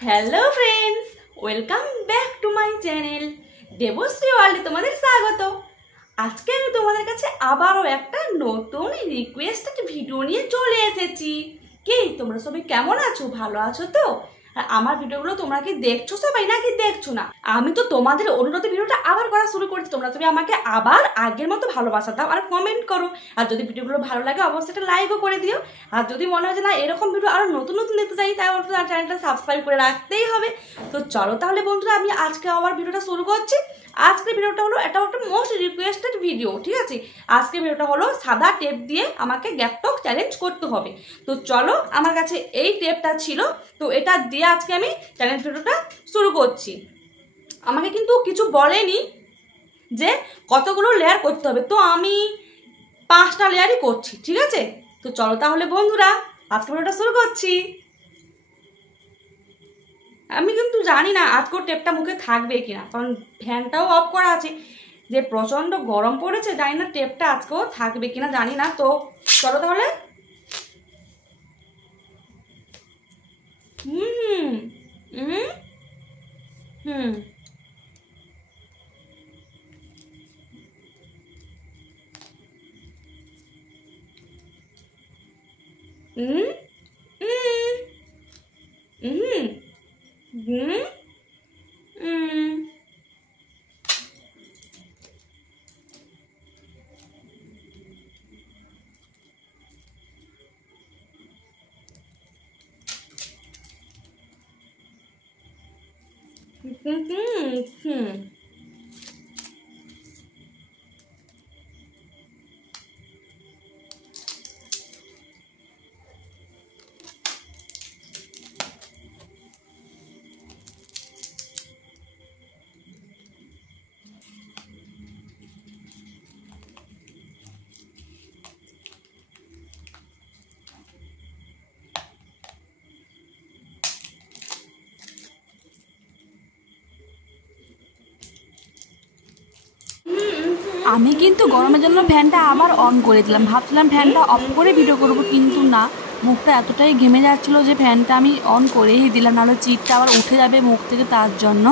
Hello friends, welcome back to my channel Debashree ওয়ার্ল্ডে তোমাদের স্বাগত। আজকে আমি তোমাদের কাছে আবারও একটা নতুন রিকোয়েস্টেড ভিডিও নিয়ে চলে এসেছি। কি তোমরা সবাই কেমন আছো? ভালো আছো তো? আর আমার ভিডিওগুলো তোমরা কি দেখছো সবাই নাকি দেখছো না? আমি তো তোমাদের অনুরোধে ভিডিওটা আবার করা শুরু করছি। তোমরা সবাই আমাকে আবার আগের মতো ভালোবাসা দাও আর কমেন্ট করো। আর যদি ভিডিওগুলো ভালো লাগে অবশ্যই একটা লাইকও করে দিও। আর যদি মনে হয় যে না এরকম ভিডিও আরো নতুন নতুন দেখতে চাই তাহলে তো চ্যানেলটা সাবস্ক্রাইব করে রাখতেই হবে। তো চলো তাহলে বন্ধুরা, আমি আজকে আবার ভিডিওটা শুরু করছি। আজকের ভিডিওটা হলো এটা একটা মোস্ট রিকোয়েস্টেড ভিডিও, ঠিক আছে? আজকের ভিডিওটা হলো সাদা টেপ দিয়ে আমাকে গ্যাপটক চ্যালেঞ্জ করতে হবে। তো চলো, আমার কাছে এই টেপটা ছিল, তো এটা দিয়ে আজকে আমি চ্যালেঞ্জ ভিডিওটা শুরু করছি। আমাকে কিন্তু কিছু বলেনি যে কতগুলো লেয়ার করতে হবে, তো আমি 5টা লেয়ারই করছি, ঠিক আছে? তো চলো তাহলে বন্ধুরা, আজকে ভিডিওটা শুরু করছি। আমি কিন্তু জানি না আজকেও টেপটা মুখে থাকবে কিনা, কারণ ফ্যানটাও অফ করা আছে। যে প্রচন্ড গরম পড়েছে, জানি না টেপটা আজকেও থাকবে কিনা, জানি না। তো চলো তাহলে। হুম হুম হুম হুম হুম হুম হুম হুম হুম হুম আমি কিন্তু গরমের জন্য ফ্যানটা আবার অন করে দিলাম। ভাবছিলাম ফ্যানটা অফ করে ভিডিও করব, কিন্তু না, মুখটা এতটাই ঘেমে যাচ্ছিলো যে ফ্যানটা আমি অন করেই দিলাম, নাহলে চিটটা আবার উঠে যাবে মুখ থেকে, তার জন্য।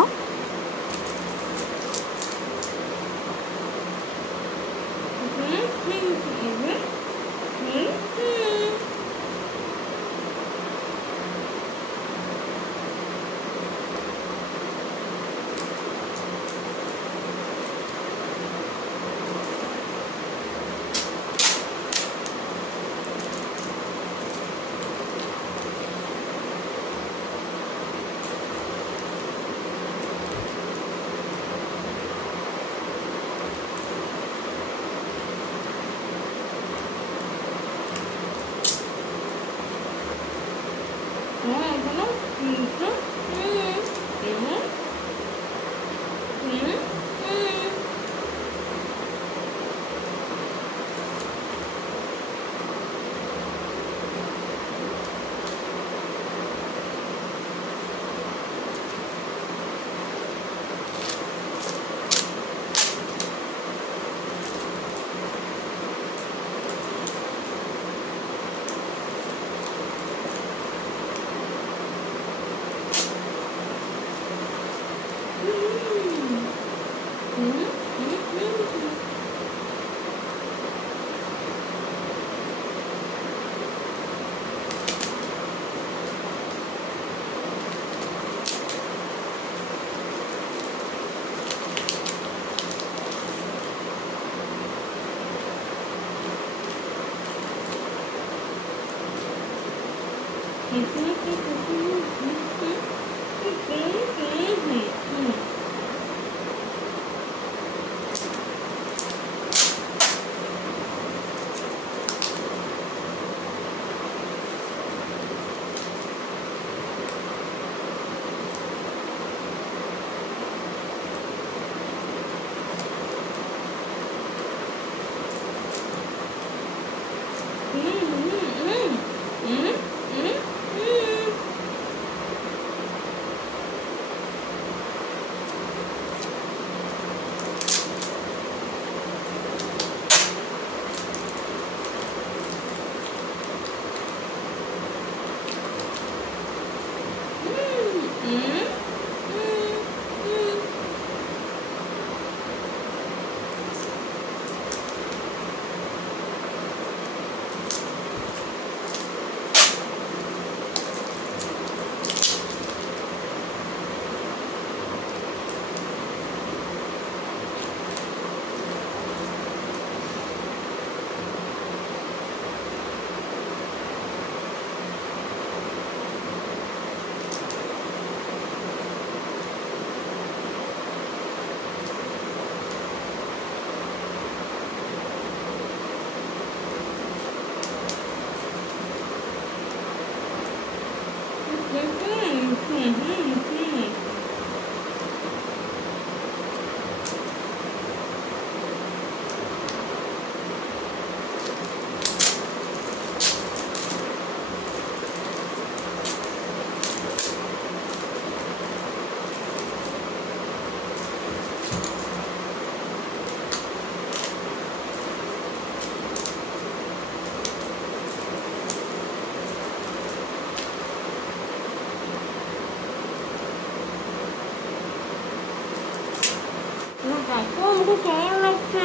আমাকে কেমন লাগছে,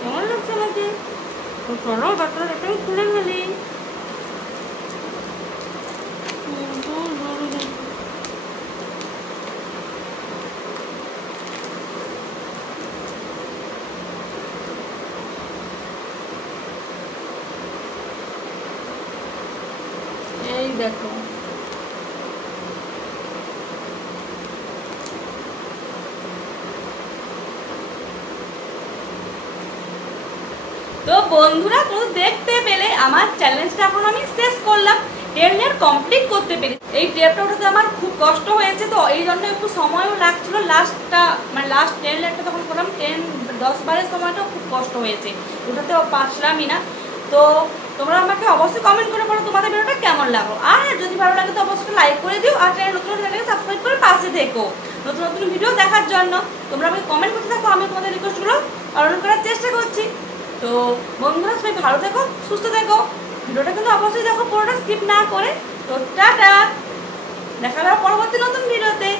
কেমন লাগছে আমাকে? তো চলো বাচ্চারা এটাই খুলে ফেলি। এই দেখো, তো বন্ধুরা তোমরা দেখতে পেলে আমার চ্যালেঞ্জটা এখন আমি শেষ করলাম, 10 লেয়ার কমপ্লিট করতে পেরে। এই টেপটা ওঠাতে আমার খুব কষ্ট হয়েছে, তো এই জন্য একটু সময়ও লাগছিল। লাস্ট 10 লেয়ারটা তখন করলাম, 10-12 সময়টাও খুব কষ্ট হয়েছে, ওটাতেও পারছিলামই না। তো তোমরা আমাকে অবশ্যই কমেন্ট করে বলো তোমাদের ভিডিওটা কেমন লাগলো, আর যদি ভালো লাগে তো অবশ্যই লাইক করে দিও, আর নতুন চ্যানেলকে সাবস্ক্রাইব করে পাশে থেকো নতুন নতুন ভিডিও দেখার জন্য। তোমরা আমাকে কমেন্ট করতে থাকো, আমি তোমাদের রিকোয়েস্টগুলো পালন করার চেষ্টা করছি। তো বন্ধুরা সবাই ভালো থেকো, সুস্থ থেকো, ভিডিওটা কিন্তু অবশ্যই দেখো পুরোটা স্কিপ না করে। তো টাটা, দেখা হবে পরবর্তী নতুন ভিডিওতে।